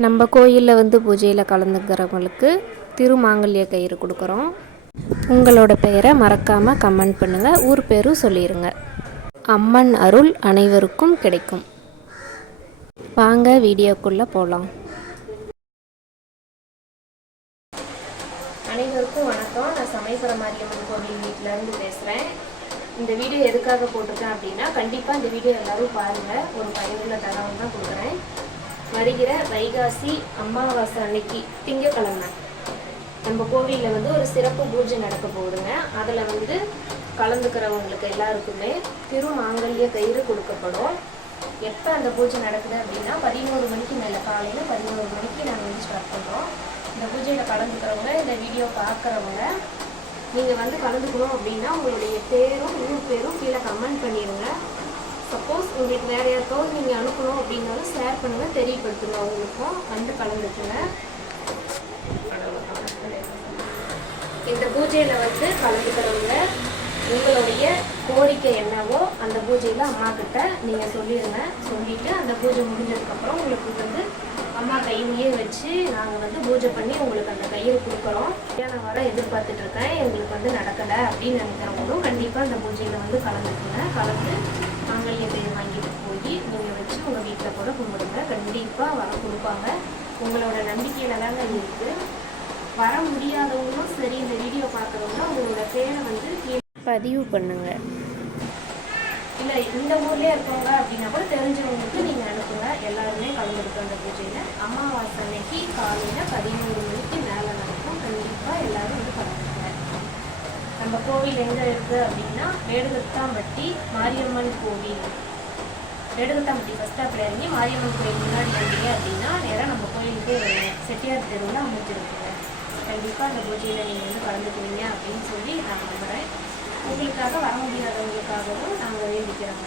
நம்ம கோயிலில் வந்து பூஜையில் கலந்துக்கிறவங்களுக்கு திருமாங்கல்ய கயிறு கொடுக்குறோம். உங்களோட பெயரை மறக்காமல் கமெண்ட் பண்ணுங்கள். ஊர் பேரும் சொல்லிடுங்க. அம்மன் அருள் அனைவருக்கும் கிடைக்கும். வாங்க வீடியோக்குள்ளே போகலாம். அனைவருக்கும் வணக்கம். நான் சமயபுரம் மாரியம்மன் கோவில் வீட்டிலேருந்து பேசுகிறேன். இந்த வீடியோ எதுக்காக போட்டிருக்கேன் அப்படின்னா, கண்டிப்பாக இந்த வீடியோ எல்லோரும் பாருங்கள். ஒரு பயனுள்ள தகவல் தான் கொடுக்குறேன். வருகிற வைகாசி அமாவாசை அன்னைக்கு திங்கக்கிழமை நம்ம கோவிலில் வந்து ஒரு சிறப்பு பூஜை நடக்க போகுதுங்க. அதில் வந்து கலந்துக்கிறவங்களுக்கு எல்லாருக்குமே திருமாங்கல்ய கயிறு கொடுக்கப்படும். எப்போ அந்த பூஜை நடக்குது அப்படின்னா 11 மணிக்கு மேலே, காலையில் 11 மணிக்கு நாங்கள் வந்து ஸ்டார்ட் பண்ணுறோம். இந்த பூஜையில் கலந்துக்கிறவங்க, இந்த வீடியோ பார்க்குறவங்க, நீங்கள் வந்து கலந்துக்கணும் அப்படின்னா உங்களுடைய பேரும் ஊர் பேரும் கீழே கமெண்ட் பண்ணிடுங்க. சப்போஸ் உங்களுக்கு வேறு யாருக்காவது நீங்கள் அனுப்பணும் அப்படின்னாலும் ஷேர் பண்ணுங்கள், தெரியப்படுத்துங்க. அவங்களுக்கும் வந்து கலந்துக்குங்க. இந்த பூஜையில் வந்து கலந்துக்கிறவங்க உங்களுடைய கோரிக்கை என்னவோ அந்த பூஜையில் அம்மா கிட்ட நீங்கள் சொல்லிடுங்க. சொல்லிவிட்டு அந்த பூஜை முடிஞ்சதுக்கப்புறம் உங்களுக்கு வந்து அம்மா கையிலேயே வச்சு நாங்கள் வந்து பூஜை பண்ணி உங்களுக்கு அந்த கயிறு கொடுக்குறோம். நான் வர எதிர்பார்த்துட்ருக்கேன், எங்களுக்கு வந்து நடக்கலை அப்படின்னு நினைக்கிறவங்களும் கண்டிப்பாக அந்த பூஜையில் வந்து கலந்துக்குங்க. கலந்து மாங்கல்ய கயிறு வாங்கிட்டு போய் நீங்கள் வச்சு உங்கள் வீட்டில் கூட கும்பிடுங்க. கண்டிப்பாக வர கொடுப்பாங்க. உங்களோட நம்பிக்கையில் தாங்க இருக்குது. வர முடியாதவங்களும் சரி, இந்த வீடியோ பார்க்குறவங்க உங்களோட பேரை வந்து பதிவு பண்ணுங்க. இல்லை இந்த ஊர்லேயே இருக்கவங்க அப்படின்னா கூட தெரிஞ்சவங்களுக்கு நீங்கள் அனுப்புங்க. எல்லாருமே கலந்துருக்கோம் அந்த பூஜையில். அமாவாசை அன்னைக்கு காலையில் 11 மணிக்கு மேலே நடக்கும். கண்டிப்பாக எல்லோரும் வந்து கலந்துருங்க. நம்ம கோவில் எங்கே இருக்குது அப்படின்னா, வேடுகத்தாம்பட்டி மாரியம்மன் கோவில். வேடுகத்தாம்பட்டி ஃபஸ்ட் ஸ்டாப்பில் இறங்கி மாரியம்மன் கோயில் முன்னாடி வந்தீங்க அப்படின்னா நேராக நம்ம கோயிலுக்கே செட்டியார் தெருவில் அமைச்சிருக்குங்க. கண்டிப்பாக அந்த பூஜையில் நீங்கள் வந்து கலந்துக்குவீங்க அப்படின்னு சொல்லி நான் நம்புகிறேன். உங்களுக்காக வர முடியாதவங்களுக்காகவும் நாங்கள் வேண்டிக்கிறோங்க.